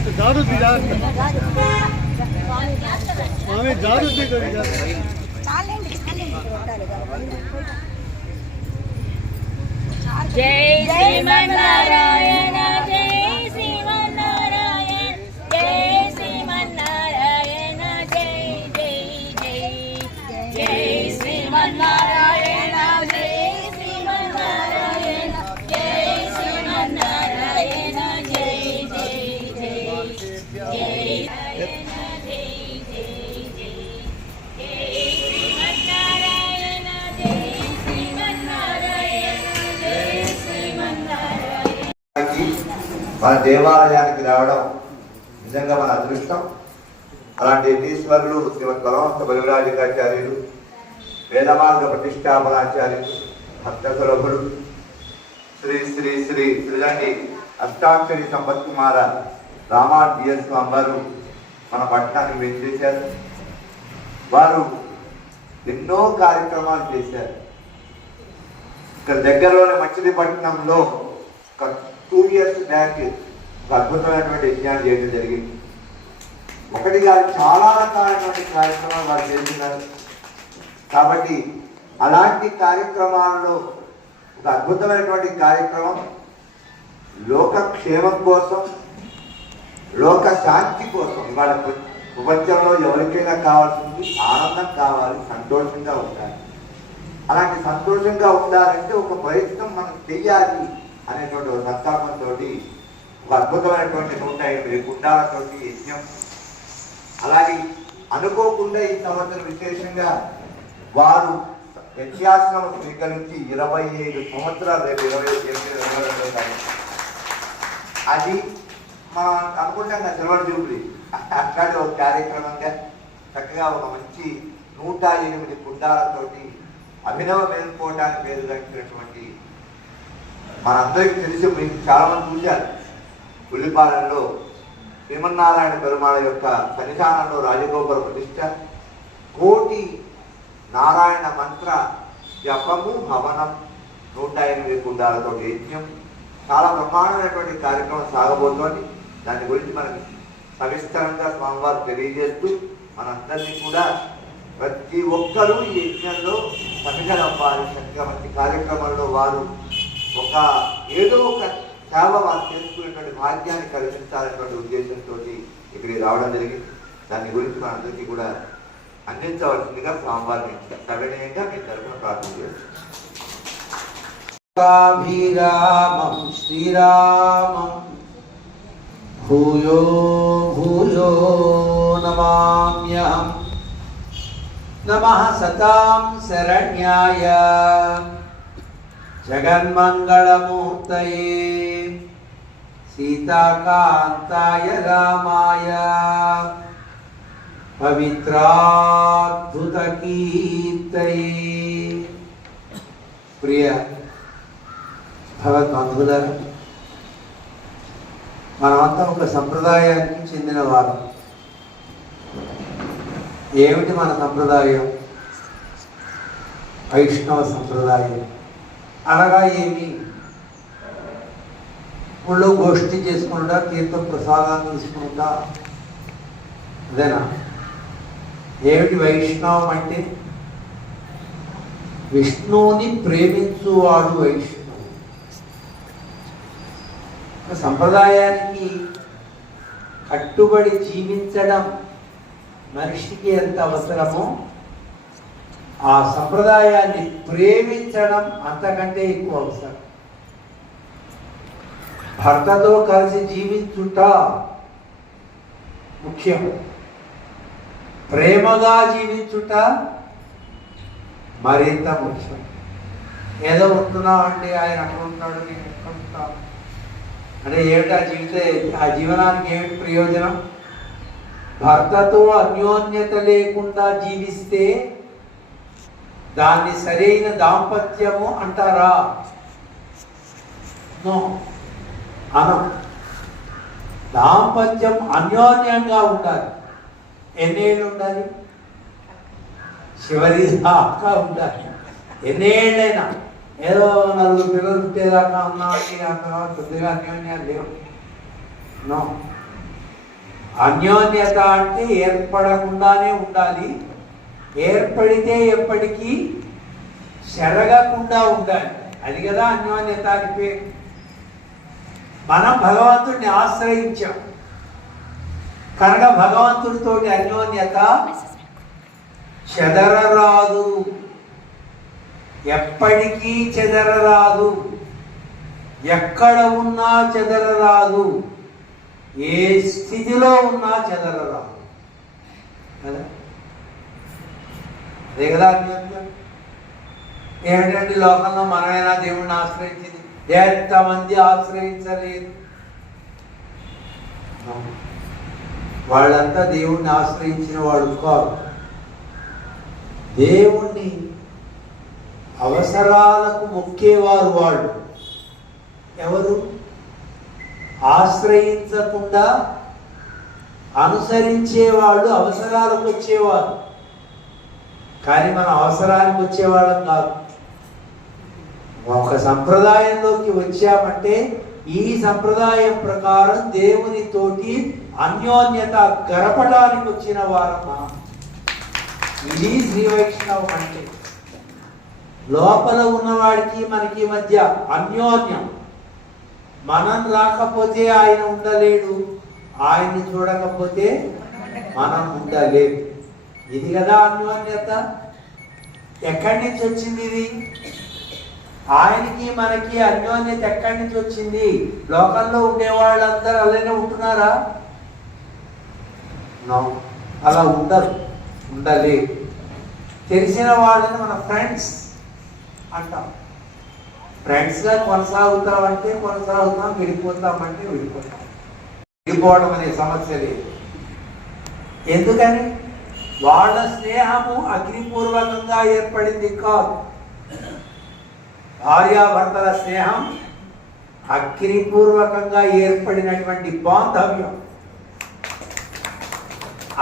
जादूती स्वामी जादूती करी जय श्रीमन्नारायण जय श्रीमन्नारायण जय श्रीमन्नारायण जय जय जय जय श्रीमन्नारायण जय श्रीमन्नारायण जय श्रीमन्नारायण जय जय जय जय మన దేవాలయానికి రావడం నిజంగా మన అదృష్టం. అలాంటి యతీశ్వరులు శ్రీమద్ పరమహంస బలిరాజికాచార్యులు, వేదమార్గ ప్రతిష్టాపనాచార్యులు, భక్త సులభుడు శ్రీ శ్రీ శ్రీ శ్రీలండి అష్టాక్షరి సంపత్ కుమార రామాడిఎస్ స్వామి వారు మన పట్టణానికి వెంచేశారు. వారు ఎన్నో కార్యక్రమాలు చేశారు. ఇక్కడ దగ్గరలోని మచిలీపట్నంలో 2 years బ్యాక్ ఒక అద్భుతమైనటువంటి యజ్ఞాలు చేయడం జరిగింది. ఒకటి కాదు, చాలా రకాలైనటువంటి కార్యక్రమాలు వారు చేస్తున్నారు. కాబట్టి అలాంటి కార్యక్రమాల్లో ఒక అద్భుతమైనటువంటి కార్యక్రమం లోకక్షేమం కోసం, లోక శాంతి కోసం. ఇవాళ ప్రపంచంలో ఎవరికైనా కావాల్సింది ఆనందం కావాలి, సంతోషంగా ఉండాలి. అలాంటి సంతోషంగా ఉండాలంటే ఒక ప్రయత్నం మనం చెయ్యాలి అనేటువంటి ఒక సంకల్పంతో ఒక అద్భుతమైనటువంటి 108 కుండాలతోటి యజ్ఞం. అలాగే అనుకోకుండా ఈ సంవత్సరం విశేషంగా వారు యజ్ఞాశ్రమం స్వీకరించి 25 సంవత్సరాలు, రేపు 28 అది మనం అనుకుంటాం కదా సిల్వర్ జూబ్లీ. అట్లాంటి ఒక కార్యక్రమంగా చక్కగా ఒక మంచి 108 కుండాలతోటి అభినవ మేల్కోవటానికి పేరు గడిచినటువంటి మనందరికీ తెలిసి, మీకు చాలా మంది చూశారు, ఉల్లిపాలెంలో శ్రీమన్నారాయణ పెరుమాళ యొక్క సన్నిధానంలో రాజగోపుర ప్రతిష్ట, 1,000,000 నారాయణ మంత్ర జపము హవనం, 108 కుండాలతో యజ్ఞం. చాలా బ్రహ్మాండమైనటువంటి కార్యక్రమం సాగబోతోంది. దాని గురించి మనకి సవిస్తరంగా స్వామివారు తెలియజేస్తూ మనందరినీ కూడా ప్రతి ఒక్కరూ ఈ యజ్ఞంలో సమిధలవ్వాలి. చక్కగా మంచి కార్యక్రమంలో వారు ఒక ఏదో ఒక సేవ వారు చేసుకునేటువంటి భాగ్యాన్ని కలిగించాలనేటువంటి ఉద్దేశంతో ఇక్కడికి రావడం జరిగింది. దాని గురించి మనందరికీ కూడా అందించవలసిందిగా స్వామివారిని సవినయంగా మీ తరఫున ప్రార్థన చేస్తాం. శ్రీరామం భూయో భూయో నమామ్యహం. నమః సతాం శరణ్యాయ జగన్మంగళమూర్తయే సీతాకాంతాయ రామాయ పవిత్రాద్భుతకీర్తయే. ప్రియ భగవద్బంధువులారా, మనమంతా ఒక సంప్రదాయానికి చెందిన వారు. ఏమిటి మన సంప్రదాయం? వైష్ణవ సంప్రదాయం. అనగా ఏమి? ఊళ్ళో గోష్ఠి చేసుకుంటా, తీర్థ ప్రసాదాన్ని తీసుకుంటా, అదేనా? ఏమిటి వైష్ణవం అంటే? విష్ణువుని ప్రేమించువాడు వైష్ణవు. సంప్రదాయానికి కట్టుబడి జీవించడం మనిషికి ఎంత అవసరమో, ఆ సంప్రదాయాన్ని ప్రేమించడం అంతకంటే ఎక్కువ అవసరం. భర్తతో కలిసి జీవించుట ముఖ్యం, ప్రేమగా జీవించుట మరింత ముఖ్యం. ఏదో ఉంటున్నామండి, ఆయన అక్కడ ఉంటాడు, నేను ఎక్కడ ఉంటాను అంటే ఏమిటి ఆ జీవనానికి ఏమిటి ప్రయోజనం? భర్తతో అన్యోన్యత లేకుండా జీవిస్తే దాన్ని సరైన దాంపత్యము అంటారా? నో, అనం. దాంపత్యం అన్యోన్యంగా ఉండాలి. ఎన్నేళ్ళు ఉండాలి? చివరి దాకా ఉండాలి. ఎన్నేళ్ళైనా ఏదో 4 పిల్లలు పుట్టేదాకా ఉన్నామని అంత కొద్దిగా అన్యోన్యాలు లేవు. నో, అన్యోన్యత అంటే ఏర్పడకుండానే ఉండాలి, ఏర్పడితే ఎప్పటికీ చెరగకుండా ఉండాలి. అది కదా అన్యోన్యత అని పేరు. మనం భగవంతుడిని ఆశ్రయించాం కనుక భగవంతుడితోటి అన్యోన్యత చెదరరాదు, ఎప్పటికీ చెదరరాదు, ఎక్కడ ఉన్నా చెదరరాదు, ఏ స్థితిలో ఉన్నా చెదరరాదు కదా. అదే కదా అన్యోన్యం. ఏమిటండి లోకంలో మనమైనా దేవుణ్ణి ఆశ్రయించింది, ఎంతమంది ఆశ్రయించలేదు. వాళ్ళంతా దేవుణ్ణి ఆశ్రయించిన వాడు కాదు. దేవుణ్ణి అవసరాలకు మొక్కేవారు వాళ్ళు. ఎవరు? ఆశ్రయించకుండా అనుసరించేవాళ్ళు అవసరాలకు వచ్చేవారు, కానీ మనం అవసరానికి వచ్చేవాళ్ళం కాదు. ఒక సంప్రదాయంలోకి వచ్చామంటే ఈ సంప్రదాయం ప్రకారం దేవునితోటి అన్యోన్యత గడపడానికి వచ్చిన వారం మనం. ఇది శ్రీ వైష్ణవం అంటే. లోపల ఉన్నవాడికి మనకి మధ్య అన్యోన్యం. మనం రాకపోతే ఆయన ఉండలేడు, ఆయన్ని చూడకపోతే మనం ఉండలేము. ఇది కదా అన్యోన్యత. ఎక్కడి నుంచి వచ్చింది ఇది? ఆయనకి మనకి అన్యోన్యత ఎక్కడి నుంచి వచ్చింది? లోకంలో ఉండేవాళ్ళందరూ అలానే ఉంటున్నారా? అలా ఉండరు, ఉండలేదు. తెలిసిన వాళ్ళని మన ఫ్రెండ్స్ అంటాం. ఫ్రెండ్స్గా కొనసాగుతామంటే కొనసాగుతాం, విడిపోతామంటే విడిపోతాం. విడిపోవడం అనే సమస్య లేదు. ఎందుకని? వాళ్ళ స్నేహము అగ్నిపూర్వకంగా ఏర్పడింది కాదు. భార్యాభర్తల స్నేహం అగ్నిపూర్వకంగా ఏర్పడినటువంటి బాంధవ్యం.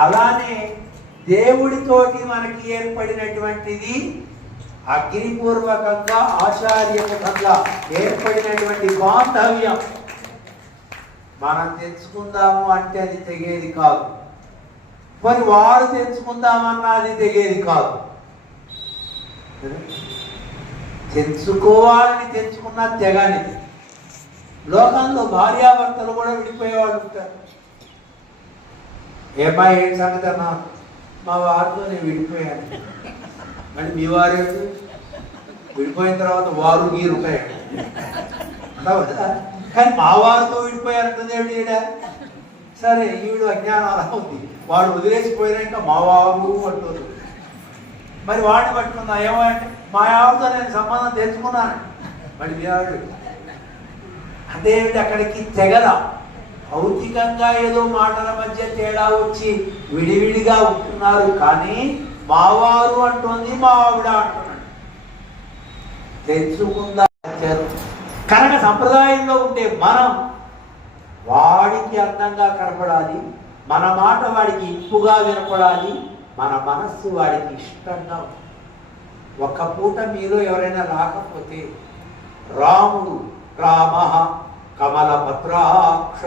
అలానే దేవుడితోటి మనకి ఏర్పడినటువంటిది అగ్నిపూర్వకంగా ఆచార్యముఖంగా ఏర్పడినటువంటి బాంధవ్యం. మనం తెచ్చుకుందాము అంటే అది తెగేది కాదు, మరి వారు తెచ్చుకుందామన్నా అది తెగేది కాదు. తెచ్చుకోవాలని తెచ్చుకున్నా తెగానిది. లోకంలో భార్యాభర్తలు కూడా విడిపోయేవాళ్ళు ఉంటారు. ఏమా ఏం సంగతి అన్నా? మా వారితో నేను విడిపోయాను. అంటే మీ వారు విడిపోయిన తర్వాత వారు గీరు ఉంటాయండి. కానీ మా వారితో విడిపోయారంటుంది ఏమిటి? సరే, ఈవిడు అజ్ఞానం అలా ఉంది. వాడు వదిలేసిపోయినా ఇంకా మా వారు అంటుంది. మరి వాడిని పట్టుకుందా ఏమో అంటే మా ఆవిడతో నేను సంబంధం తెచ్చుకున్నాను. మరి మీ ఆవిడ అదేమిటి? అక్కడికి తెగల భౌతికంగా ఏదో మాటల మధ్య తేడా వచ్చి విడివిడిగా ఉంటున్నారు, కానీ మావారు అంటోంది, మా ఆవిడ అంటున్నాడు. తెచ్చుకుందా కనుక సంప్రదాయంలో ఉంటే మనం వాడికి అందంగా కనపడాలి, మన మాట వాడికి ఇంపుగా వినపడాలి, మన మనస్సు వాడికి ఇష్టంగా ఉంది. ఒక పూట మీలో ఎవరైనా రాకపోతే రాముడు రామ కమలపత్రాక్ష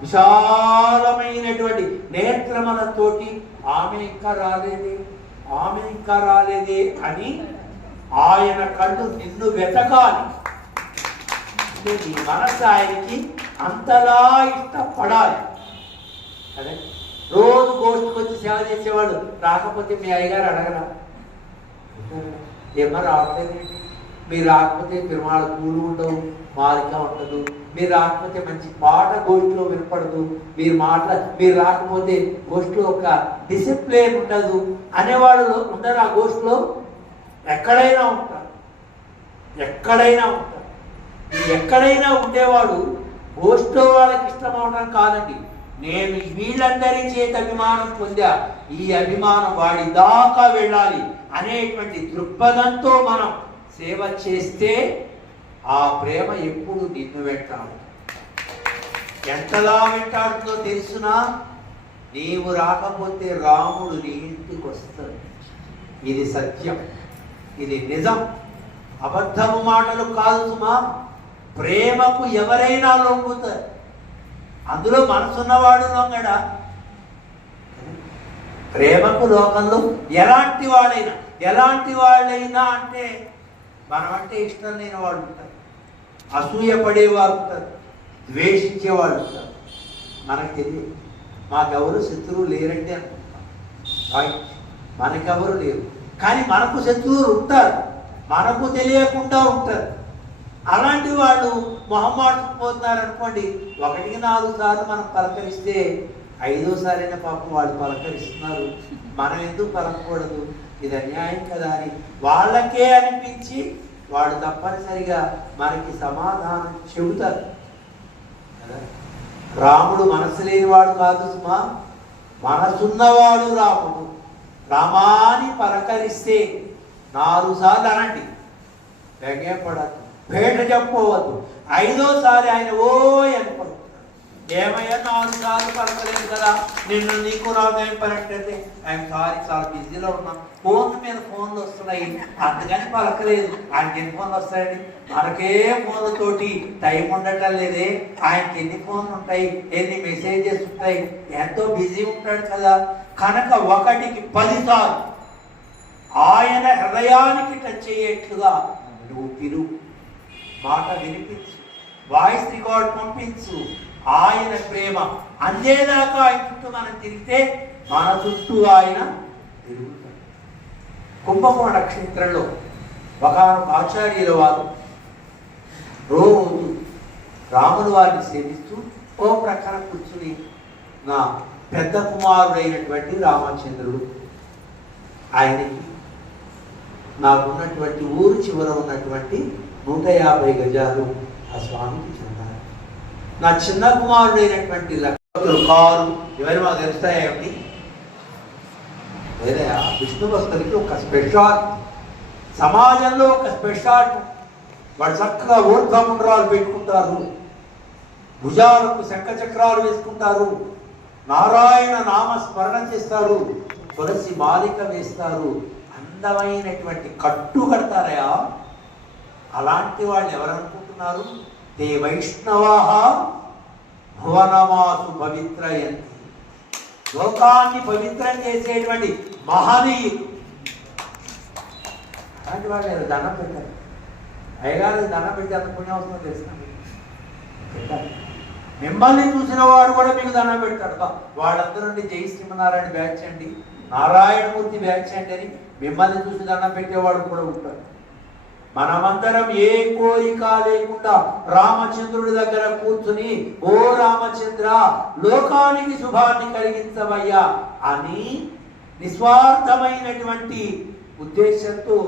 విశాలమైనటువంటి నేత్రములతోటి ఆమె ఇంకా రాలేదే, ఆమె ఇంకా రాలేదే అని ఆయన కళ్ళు నిన్ను వెతకాలి. నీ మనసు ఆయనకి అంతలా ఇష్టపడాలి. అదే రోజు గోష్ఠికి వచ్చి సేవ చేసేవాడు రాకపోతే మీ అయ్యగారు అడగరా? ఏమన్నా రావట్లేదండి. మీరు రాకపోతే తిరుమల పూలు ఉండవు, మాలిక ఉండదు. మీరు రాకపోతే మంచి పాట గోష్ఠిలో వినపడదు. మీరు రాకపోతే గోష్ఠిలో ఒక డిసిప్లిన్ ఉండదు అనేవాళ్ళు ఉండరు. ఆ గోష్ఠిలో ఎక్కడైనా ఉంటారు, ఎక్కడైనా ఉంటారు. ఎక్కడైనా ఉండేవాడు గోష్ఠిలో వాళ్ళకి ఇష్టం అవడం కాదండి. నేను వీళ్ళందరి చేత అభిమానం పొందా, ఈ అభిమానం వాడి దాకా వెళ్ళాలి అనేటువంటి దృక్పథంతో మనం సేవ చేస్తే ఆ ప్రేమ ఎప్పుడు నిన్ను వెంటాడు. ఎంతలా వెంటాడుతుందో తెలుసునా? నీవు రాకపోతే రాముడు నీ ఇంటికి వస్తాడు. ఇది సత్యం, ఇది నిజం, అబద్ధము మాటలు కాదు సుమా. ప్రేమకు ఎవరైనా లొంగుతారు. అందులో మనసున్నవాడు లొంగడా? ప్రేమకు లోకంలో ఎలాంటి వాళ్ళైనా అంటే మనమంటే ఇష్టం లేని వాళ్ళు ఉంటారు, అసూయ పడేవారు ఉంటారు, ద్వేషించేవాళ్ళు ఉంటారు. మనకు తెలియదు, మాకెవరు శత్రువులు లేరంటే అనుకుంటాం. రైట్, మనకెవరు లేరు, కానీ మనకు శత్రువులు ఉంటారు, మనకు తెలియకుండా ఉంటారు. అలాంటి వాళ్ళు మొహమ్మాటుకుపోతున్నారు అనుకోండి, 1-4 సార్లు మనం పలకరిస్తే 5వ సారైనా పాపం వాళ్ళు పలకరిస్తున్నారు, మనం ఎందుకు పలకకూడదు, ఇది అన్యాయం కదా అని వాళ్ళకే అనిపించి వాడు తప్పనిసరిగా మనకి సమాధానం చెబుతారు కదా. రాముడు మనసు లేనివాడు కాదు సుమా, మనసున్నవాడు రాముడు. రామాని పలకరిస్తే 4 సార్లు అనండి, వెగపడద్దు, పేట చెప్పవద్దు. 5వ సారి ఆయన ఓయ్ అనుకుంటున్నాడు, ఏమయ్యా 4 సార్లు పలకలేదు కదా, నిన్ను నీకు నాకు ఏం పలకట్టే, ఐఎమ్ సారీ చాలా బిజీలో ఉన్నా, ఫోన్ మీద ఫోన్లు వస్తున్నాయి అందుకని పలకలేదు. ఆయనకి ఎన్ని ఫోన్లు వస్తాయండి? మనకే ఫోన్లతోటి టైం ఉండటం లేదే, ఆయనకి ఎన్ని ఫోన్లు ఉంటాయి, ఎన్ని మెసేజెస్ ఉంటాయి, ఎంతో బిజీ ఉంటాడు కదా. కనుక 1కి 10 సార్లు ఆయన హృదయానికి టచ్ అయ్యేట్లుగా నువ్వు తిరుగు, మాట వినిపించు, వాయిస్ రికార్డ్ పంపించు. ఆయన ప్రేమ అందేదాకా ఆయన చుట్టూ మనం తిరిగితే మన చుట్టూ ఆయన తిరుగుతాడు. కుంభకోణ క్షేత్రంలో ఒకనొక ఆచార్యుల వారు రోజు రాముల వారిని సేవిస్తూ ఓ ప్రక్కన కూర్చుని నా పెద్ద కుమారుడైనటువంటి రామచంద్రుడు, ఆయనకి నాకున్నటువంటి ఊరు చివర ఉన్నటువంటి 150 గజాలు ఆ స్వామికి చెందాలి. నా చిన్న కుమారుడైనటువంటి లక్ష్మణుడు కారు ఇవన్నీ మాకు తెలుస్తాయేమిటి? వేరే విష్ణు భక్తులకి ఒక స్పెషల్, సమాజంలో ఒక స్పెషల్. వాడు చక్కగా ఊర్ధ్వముండ్రాలు పెట్టుకుంటారు, భుజాలకు శంఖ చక్రాలు వేసుకుంటారు, నారాయణ నామ స్మరణ చేస్తారు, తులసి మాలిక వేస్తారు, అందమైనటువంటి కట్టు కడతారయా. అలాంటి వాళ్ళు ఎవరనుకుంటున్నారు? తే వైష్ణవాః భువనమాసు పవిత్రయంతి, లోకాన్ని పవిత్రం చేసేటువంటి మహనీయులు. అలాంటి వాళ్ళు దండం పెట్టారు. అయ్యగారు దండం పెట్టి అంత పుణ్యం వస్తుందో తెలుసు పెట్టారు. మిమ్మల్ని చూసిన వాడు కూడా మీకు దండం పెడతాడు. వాళ్ళందరూ జై శ్రీమన్నారాయణ బ్యాచ్ అండి, నారాయణమూర్తి బ్యాచ్ అండి అని మిమ్మల్ని చూసి దండం పెట్టేవాడు కూడా ఉంటాడు. మనమందరం ఏ కోరిక లేకుండా రామచంద్రుడి దగ్గర కూర్చుని ఓ రామచంద్ర లోకానికి శుభాన్ని కలిగించవయ్యా అని నిస్వార్థమైనటువంటి ఉద్దేశంతో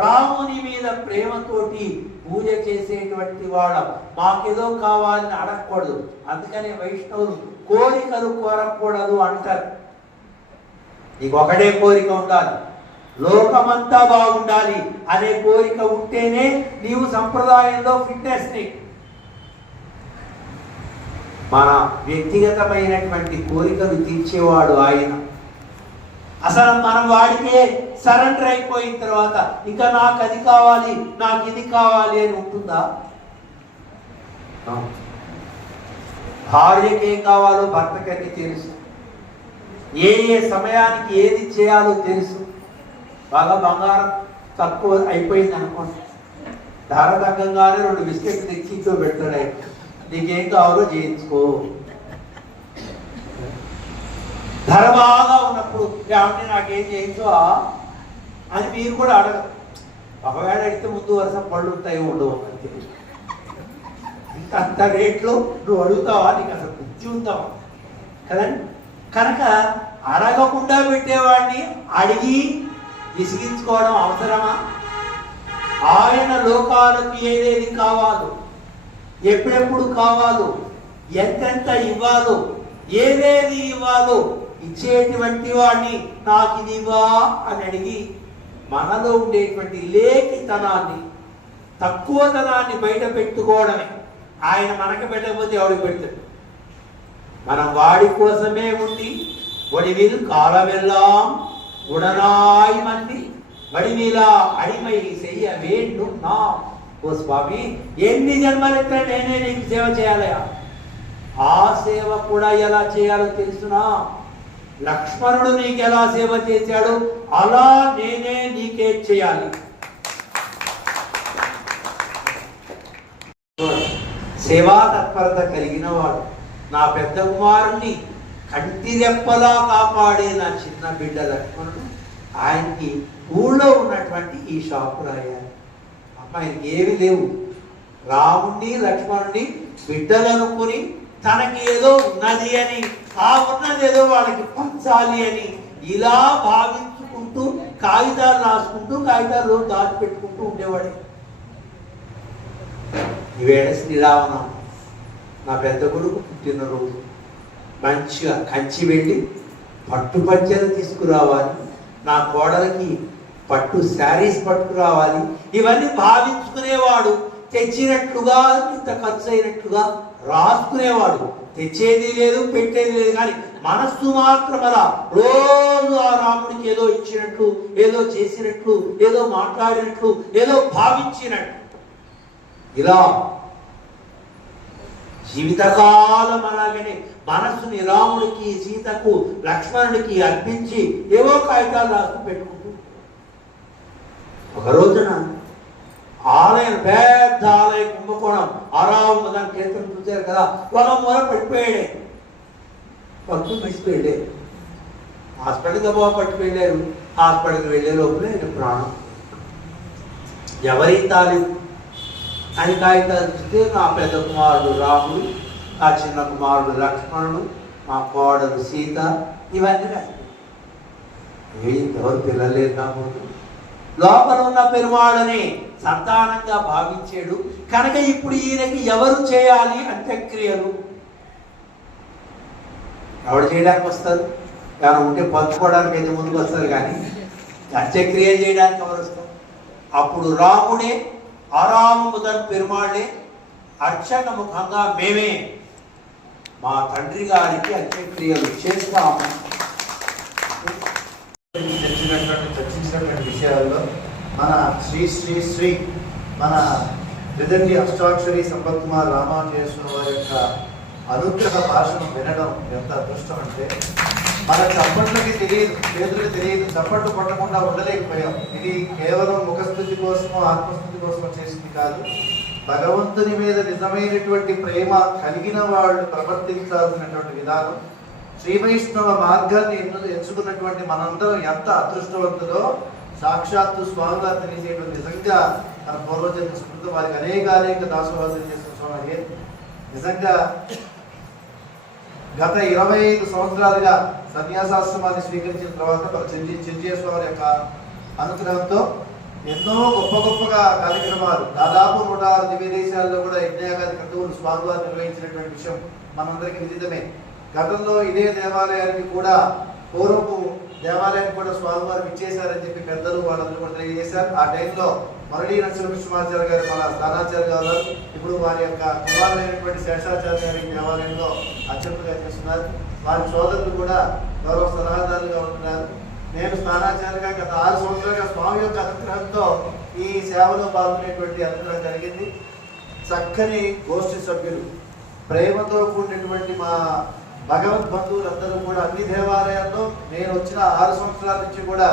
రాముని మీద ప్రేమతోటి పూజ చేసేటువంటి వాళ్ళం. మాకేదో కావాలని అడగకూడదు, అందుకనే వైష్ణవులు కోరికలు కోరకూడదు అంటారు. నీకు ఒకటే కోరిక ఉండాలి, లోకమంతా బాగుండాలి అనే కోరిక ఉంటేనే నీవు సంప్రదాయంలో ఫిట్నెస్ ని. మన వ్యక్తిగతమైనటువంటి కోరికలు తీర్చేవాడు ఆయన. అసలు మనం వాడికే సరెండర్ అయిపోయిన తర్వాత ఇంకా నాకు అది కావాలి, నాకు ఇది కావాలి అని ఉంటుందా? భార్యకి ఏం కావాలో భర్తకన్నీ తెలుసు, ఏ ఏ సమయానికి ఏది చేయాలో తెలుసు. బాగా బంగారం తక్కువ అయిపోయింది అనుకోండి, ధర తగ్గంగానే 2 బిస్కెట్లు తెచ్చితో పెడతాడు. నీకేం కావాలో చేయించుకో. ధర బాగా ఉన్నప్పుడు ఏమంటే నాకేం చేయించో అని మీరు కూడా అడగరు. ఒకవేళ అడిగితే ముందు వరుస పళ్ళు ఉంటాయి ఉండవు అంతే. అంత రేట్లో నువ్వు అడుగుతావా? నీకు అసలు బుద్ధి ఉందావా కదండి. కనుక అడగకుండా పెట్టేవాడిని అడిగి విసిగించుకోవడం అవసరమా? ఆయన లోకాలకు ఏదేది కావాలో, ఎప్పుడెప్పుడు కావాలో, ఎంతెంత ఇవ్వాలో, ఏదేది ఇవ్వాలో ఇచ్చేటువంటి వాడిని నాకు ఇది ఇవ్వా అని అడిగి మనలో ఉండేటువంటి లేఖితనాన్ని, తక్కువతనాన్ని బయట పెట్టుకోవడమే. ఆయన మనకు పెట్టకపోతే ఎవరికి పెడతాడు? మనం వాడి కోసమే ఉండి ఒడివిల్ కాలవెల్లాం ఉడనాయి మంది వడివిలా అడిమై చెయ్య వేణున్నా. ఓ స్వామి, ఎన్ని జన్మలెత్త నేనే నీకు సేవ చేయాలయా? ఆ సేవ కూడా ఎలా చేయాలో తెలుసునా? లక్ష్మణుడు నీకు ఎలా సేవ చేశాడో అలా నేనే నీకే చేయాలి. సేవా తత్పరత కలిగిన వాడు నా పెద్ద కుమారుణ్ణి కంటి రెప్పలా కాపాడే నా చిన్న బిడ్డ లక్ష్మణుడు ఆయనకి ఊళ్ళో ఉన్నటువంటి ఈ షాపు రాయాలి. ఆయనకి ఏమి లేవు. రాముణ్ణి లక్ష్మణుని బిడ్డలు అనుకుని తనకి ఏదో ఉన్నది అని, ఆ ఉన్నది ఏదో వాళ్ళకి పంచాలి అని ఇలా భావించుకుంటూ కాగితాలు రాసుకుంటూ కాగితాలు దాచిపెట్టుకుంటూ ఉండేవాడే. ఈవేళ శ్రీరామనవమి, నా పెద్ద కొడుకు పుట్టినరోజు. మంచిగా కంచి వెళ్ళి పట్టు పంచలు తీసుకురావాలి, నా కోడలకి పట్టు శారీస్ పట్టుకురావాలి, ఇవన్నీ భావించుకునేవాడు. తెచ్చినట్లుగా ఇంత ఖర్చు అయినట్లుగా రాసుకునేవాడు. తెచ్చేది లేదు, పెట్టేది లేదు, కానీ మనస్సు మాత్రం అలా రోజు ఆ రాముడికి ఏదో ఇచ్చినట్లు, ఏదో చేసినట్లు, ఏదో మాట్లాడినట్లు, ఏదో భావించినట్లు ఇలా జీవితకాలం అలాగనే మనస్సుని రాముడికి, సీతకు, లక్ష్మణుడికి అర్పించి ఏవో కాగితాలు రాస్తూ పెట్టుకుంటూ ఒక రోజున ఆలయం, పెద్ద ఆలయం కుంభకోణం, ఆరాము దాని చేతులు చూశారు కదా, ఒక మూల పడిపోయాడే. పట్టు మర్చిపోయాడే. హాస్పిటల్కి బాగా పట్టుకెళ్ళారు. హాస్పిటల్కి వెళ్ళే లోపలే ఆయన ప్రాణం. ఎవరి తాలూకు అని కాగితాలు చూస్తే నా పెద్ద కుమారుడు రాముడు, నా చిన్న కుమారుడు లక్ష్మణుడు, మా కోడలు సీత, ఇవన్నీ రాయి. ఎవరు పిల్లలేదు కాబట్టి లోపల ఉన్న పెరుమాళని సంతానంగా భావించాడు కనుక ఇప్పుడు ఈయనకి ఎవరు చేయాలి అంత్యక్రియలు? ఎవరు చేయడానికి వస్తారు? ఏమైనా ఉంటే పంచుకోవడానికి అయితే ముందుకు వస్తారు, కానీ అంత్యక్రియ చేయడానికి ఎవరు వస్తారు? అప్పుడు రాముడే, ఆరాముదన్ పెరుమాళే, అర్చక ముఖంగా మేమే మా తండ్రి గారికి అంత్యక్రియలు చేస్తాము. చర్చించినటువంటి విషయాల్లో మన శ్రీ శ్రీ శ్రీ మన త్రిదండి అష్టాక్షరి సంపత్ కుమార్ రామానుజేశ్వర వారి యొక్క అనుగ్రహ భాషను వినడం ఎంత అదృష్టం అంటే, మన చప్పట్లకి తెలియదు, చేతులకి తెలియదు, చప్పట్లు కొట్టకుండా ఉండలేకపోయాం. ఇది కేవలం ముఖస్థుతి కోసమో ఆత్మస్థుతి కోసమో చేసింది కాదు. భగవంతుని మీద నిజమైనటువంటి ప్రేమ కలిగిన వాళ్ళు ప్రవర్తించాల్సినటువంటి విధానం, శ్రీ వైష్ణవ మార్గాన్ని ఎంచుకున్నటువంటి మనందరం ఎంత అదృష్టవంతులో సాక్షాత్తు స్వామివారు తెలియజేయడం నిజంగా మన పూర్వజన్మ స్మృతి. వారికి అనేక దాసోహాలు చేసిన స్వామి నిజంగా గత 25 సంవత్సరాలుగా సన్యాసాశ్రమాన్ని స్వీకరించిన తర్వాత చిరంజీవి యొక్క అనుగ్రహంతో ఎన్నో గొప్పగా కార్యక్రమాలు, దాదాపు 106 దివ్య దేశాల్లో కూడా యజ్ఞయాగాది క్రతువులు స్వామివారు నిర్వహించినటువంటి విషయం మనందరికీ విదితమే. గతంలో ఇదే దేవాలయానికి కూడా, పూర్వపు దేవాలయానికి కూడా స్వామివారు ఇచ్చేశారని చెప్పి పెద్దలు వాళ్ళందరూ కూడా తెలియజేశారు. ఆ టైంలో మరళీ నరసింహకృష్ణమాచార్య గారు మన స్థానాచార్య గారు, ఇప్పుడు వారి యొక్క కుమారులైనటువంటి శేషాచార్య గారి దేవాలయంలో అర్చకులుగా చేస్తున్నారు. వారి సోదరులు కూడా గౌరవ సలహాదారులుగా ఉంటున్నారు. నేను స్థానాచార్యగా గత 6 సంవత్సరాలుగా స్వామి యొక్క అనుగ్రహంతో ఈ సేవలో పాల్గొనేటువంటి అనుగ్రహం కలిగింది. చక్కని గోష్ఠి సభ్యులు, ప్రేమతో కూడినటువంటి మా భగవద్ బంధువులందరూ కూడా అన్ని దేవాలయాల్లో నేను వచ్చిన 6 సంవత్సరాల నుంచి కూడా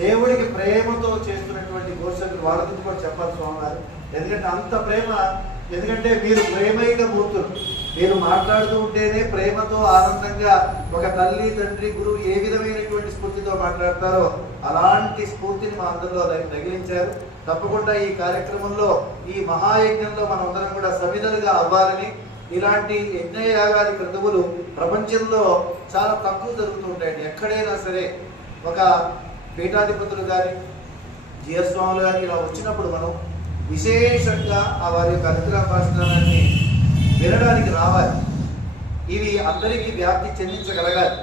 దేవుడికి ప్రేమతో చేస్తున్నటువంటి గోష్ఠులు, వాళ్ళ గురించి కూడా చెప్పాలి స్వామివారు. ఎందుకంటే అంత ప్రేమ, ఎందుకంటే మీరు ప్రేమైక మూర్తులు, మీరు మాట్లాడుతూ ఉంటేనే ప్రేమతో ఆనందంగా ఒక తల్లి, తండ్రి, గురువు ఏ విధమైనటువంటి స్ఫూర్తితో మాట్లాడతారో అలాంటి స్ఫూర్తిని మా అందరిలో తగిలించారు. తప్పకుండా ఈ కార్యక్రమంలో, ఈ మహాయజ్ఞంలో మనందరం కూడా సమిధలుగా అవ్వాలని, ఇలాంటి యజ్ఞయాగాది క్రతువులు ప్రపంచంలో చాలా తక్కువ జరుగుతూ ఉంటాయండి. ఎక్కడైనా సరే ఒక పీఠాధిపతులు కానీ, జీయస్వాములు కానీ ఇలా వచ్చినప్పుడు మనం విశేషంగా ఆ వారి యొక్క అనుగ్రహ భాషణాన్ని వినడానికి రావాలి. ఇవి అందరికీ వ్యాప్తి చెందించగలగాలి.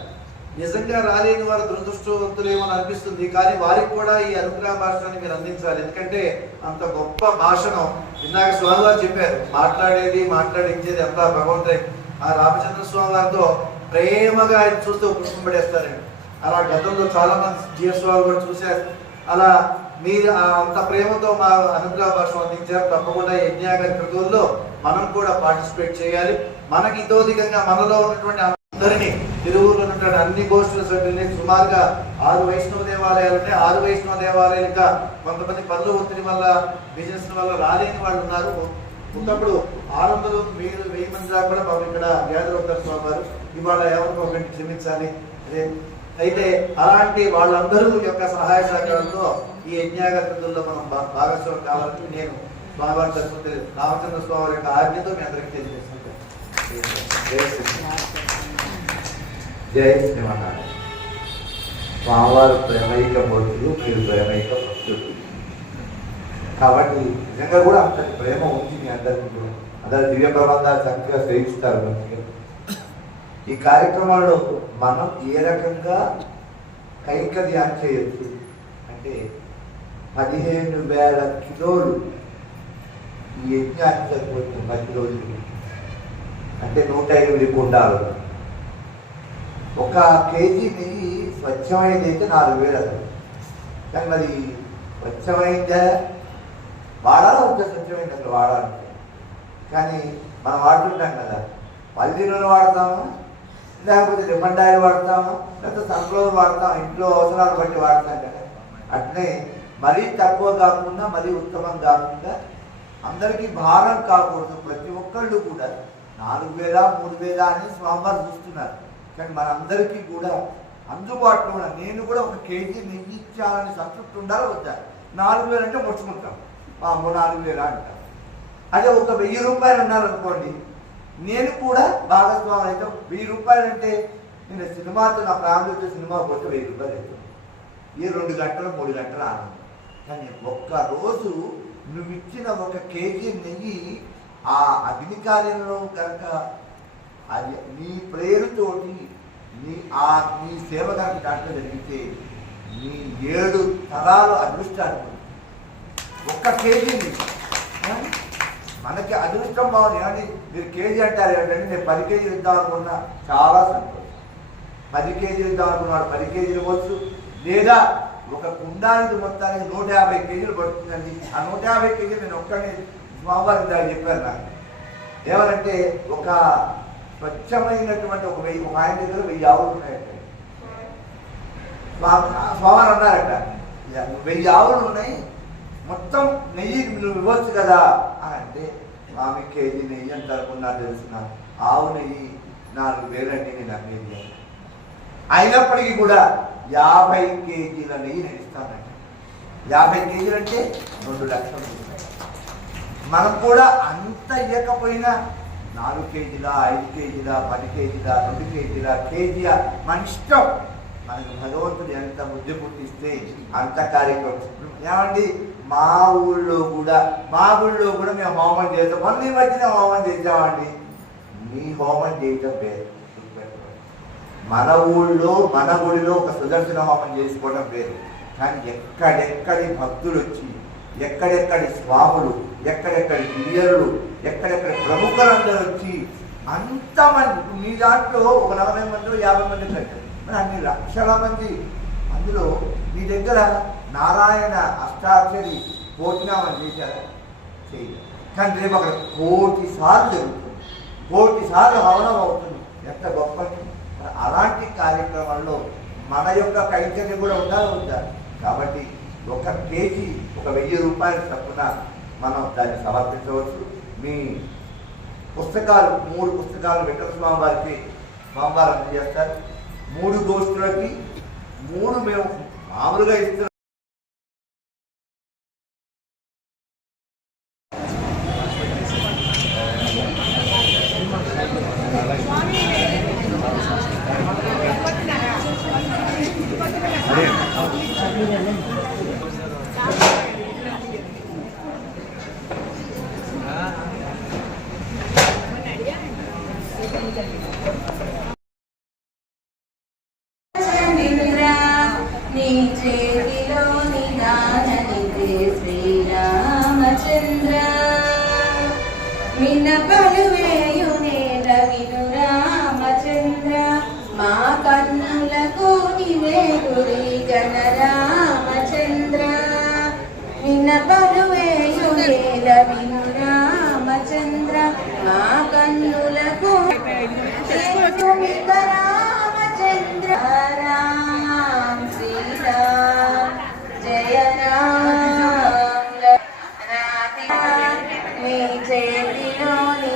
నిజంగా రాలేని వారు దురదృష్టవంతులేమో అనిపిస్తుంది, కానీ వారికి కూడా ఈ అనుగ్రహ భాషణాన్ని మీరు అందించాలి. ఎందుకంటే అంత గొప్ప భాషను ఇందాక స్వామివారు చెప్పారు, మాట్లాడించేది అంతా భగవంతుడే. ఆ రామచంద్ర స్వామి వారితో ప్రేమగా ఆయన చూస్తూ పుష్పం పడేస్తారండి. అలా గతంలో చాలా మంది జీఎస్వామి కూడా చూశారు. అలా మీరు అంత ప్రేమతో మా అనుగ్రహ భాషను అందించారు. తప్పకుండా యజ్ఞయాగాది క్రతువుల్లో మనం కూడా పార్టిసిపేట్ చేయాలి. మనకి ఇతోధికంగా మనలో ఉన్నటువంటి అందరినీ తిరువురులో ఉన్నటువంటి అన్ని గోష్ఠుల సభ్యుల్ని సుమారుగా 6 వైష్ణవ దేవాలయాలు ఉన్నాయి. 6 వైష్ణవ దేవాలయాలు ఇంకా కొంతమంది పనులు ఒత్తిడి వల్ల బిజినెస్ వల్ల రాలేని వాళ్ళు ఉన్నారు. ఒకప్పుడు 600 మీరు 1000 మంది దాకా కూడా పాపం ఇక్కడ గ్యాదర్ అవుతారు స్వామి వారు. ఇవాళ ఎవరికో ఒకటి క్షమించాలి. అయితే అలాంటి వాళ్ళందరూ యొక్క సహాయ సహకారంతో ఈ యజ్ఞాగతుల్లో మనం భాగస్వామి కావాలని నేను స్వామివారి తరఫున రామచంద్ర స్వామి వారి యొక్క ఆజ్ఞతో మీ అందరికీ తెలియజేస్తున్నాను. జై శ్రీమన్నారాయణ. స్వామివారు ప్రేమైక మూర్తులు, మీరు ప్రేమైక భక్తులు కాబట్టి నిజంగా కూడా అంతటి ప్రేమ ఉంది మీ అందరికీ కూడా. అందరు దివ్య ప్రబంధాలు చక్కగా సేవిస్తారు మంచిగా. ఈ కార్యక్రమంలో మనం ఏ రకంగా కైంకర్యాన్ని చేయొచ్చు అంటే 15,000 కిలోలు ఈ యజ్ఞానికి సరిపోతుంది 10 రోజులు. అంటే 108 కుండాలు. 1 కేజీ నెయ్యి స్వచ్ఛమైనది అయితే 4,000 అసలు. కానీ మరి స్వచ్ఛమైందా వాడాలా ఉంటే స్వచ్ఛమైంది అసలు వాడాలంటే. కానీ మనం వాడుతుంటాం కదా, పల్లి నూనె వాడతాము, లేకపోతే రిఫండ్ ఆయిల్ వాడతాము, లేకపోతే సన్ఫ్లవర్ వాడతాం, ఇంట్లో అవసరాలు బట్టి వాడతాం కదా. అట్నే మరీ తక్కువ కాకుండా మరీ ఉత్తమం కాకుండా అందరికీ భారం కాకూడదు. ప్రతి ఒక్కళ్ళు కూడా 4,000 3,000 అని స్వామివారు చూస్తున్నారు. కానీ మనందరికీ కూడా అందుబాటులో ఉన్న నేను కూడా 1 కేజీ నెయ్యి ఇచ్చాలని సంతృప్తి ఉండాలి వద్దా. 4,000 అంటే ముడుచుకుంటాం, 4,000 అంటాం. అదే 1,000 రూపాయలు ఉన్నారనుకోండి, నేను కూడా భాగస్వామి అయితే 1,000 రూపాయలు అంటే నేను సినిమాతో నా ఫ్యామిలీతో సినిమా పోతే 1,000 రూపాయలు అవుతుంది. ఈ 2 గంటలు 3 గంటలు ఆనందం. కానీ ఒక్కరోజు నువ్వు ఇచ్చిన 1 కేజీ నెయ్యి ఆ అగ్ని కార్యంలో కనుక అది నీ ప్రేరుతోటి నీ సేవ కనుక దాంట్లో జరిగితే నీ 7 తరాలు అదృష్టాలు. 1 కేజీ మనకి అదృష్టం బాగుంది. ఏమంటే మీరు కేజీ అంటారు ఏంటంటే నేను 10 కేజీలు ఇద్దాం అనుకున్నా, చాలా సంతోషం. 10 కేజీలు ఇద్దాం అనుకున్నాడు 10 కేజీలు ఇవ్వచ్చు. లేదా 1 కుండానికి మొత్తానికి 150 కేజీలు పడుతుందండి. ఆ 150 కేజీలు నేను ఒక్కడిని స్వామివారి ఇందాక చెప్పాను. నాకు ఏమనంటే ఒక స్వచ్ఛమైనటువంటి ఒక ఆయన దగ్గర 1000 ఆవులు ఉన్నాయంటే స్వామివారు అన్నారట, 1000 ఆవులు ఉన్నాయి, మొత్తం నెయ్యి నువ్వు ఇవ్వచ్చు కదా అని అంటే, స్వామి కేజీ నెయ్యి ఎంత అనుకున్నా తెలిసిన ఆవు నెయ్యి 4,000 అంటే నేను అమ్మేది. అయినప్పటికీ కూడా 50 కేజీల నెయ్యి నేను ఇస్తానంట. 50 కేజీలు అంటే 2 లక్షలు. మనం కూడా అంత ఇవ్వకపోయినా 4 కేజీలా 5 కేజీలా 10 కేజీలా 2 కేజీలా కేజీయా మన ఇష్టం. మనకు భగవంతుడు ఎంత బుద్ధి పుట్టిస్తే అంత కార్యక్రమం. ఏమండి మా ఊళ్ళో కూడా మేము హోమం చేస్తాం. మొన్న ఈ మధ్యన హోమం చేద్దామండి. మీ హోమం చేయటం వేరు. మన ఊళ్ళో మన గుడిలో ఒక సుదర్శన హోమం చేసుకోవడం వేరు. కానీ ఎక్కడెక్కడి భక్తులు వచ్చి, ఎక్కడెక్కడి స్వాములు, ఎక్కడెక్కడి దివ్యరులు, ఎక్కడెక్కడి ప్రముఖులందరూ వచ్చి అంతమంది మీ దాంట్లో ఒక 40 మంది 50 మంది కట్టారు. మరి అన్ని లక్షల మంది అందులో మీ దగ్గర నారాయణ అష్టాక్షరి పోటీనామని చేశారు చేయలేదు. కానీ రేపు అక్కడ 1,000,000 సార్లు జరుగుతుంది, 1,000,000 సార్లు హవనం అవుతుంది. ఎంత గొప్ప. అలాంటి కార్యక్రమాల్లో మన యొక్క కైంకర్యం కూడా ఉండాలి. కాబట్టి 1 కేజీ 1,000 రూపాయలు చొప్పున మనం దాన్ని సమర్పించవచ్చు. మీ పుస్తకాలు 3 పుస్తకాలు వెంకట స్వామి వారికి స్వామివారు అందజేస్తారు. 3 గోష్ఠులకి 3 మేము మామూలుగా ఇస్తున్నాం. నీ చేతిలో నిదాననిదే శ్రీరామచంద్ర మిన్న పలువేయునేల విను రామచంద్ర మా కన్నులకు నివే గురి గణ రామచంద్ర మిన్న పలువేయునేల విను రామచంద్ర మా కన్నులకు భూమిక రామచంద్ర రామ శ్రీరామ జయ రామ మీ చేతిలోని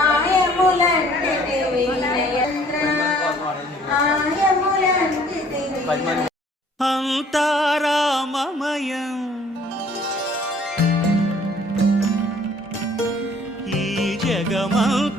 ఆయములంటివి నయంద్ర ఆయములంటివి అంతారామమయం ఈ జగమంతారామమయం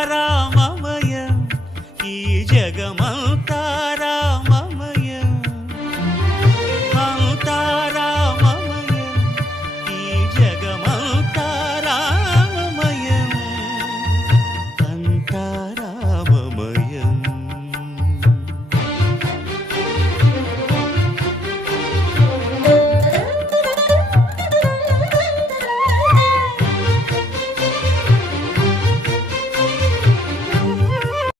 అంతారామమయం ఈ జగమంతారామమయం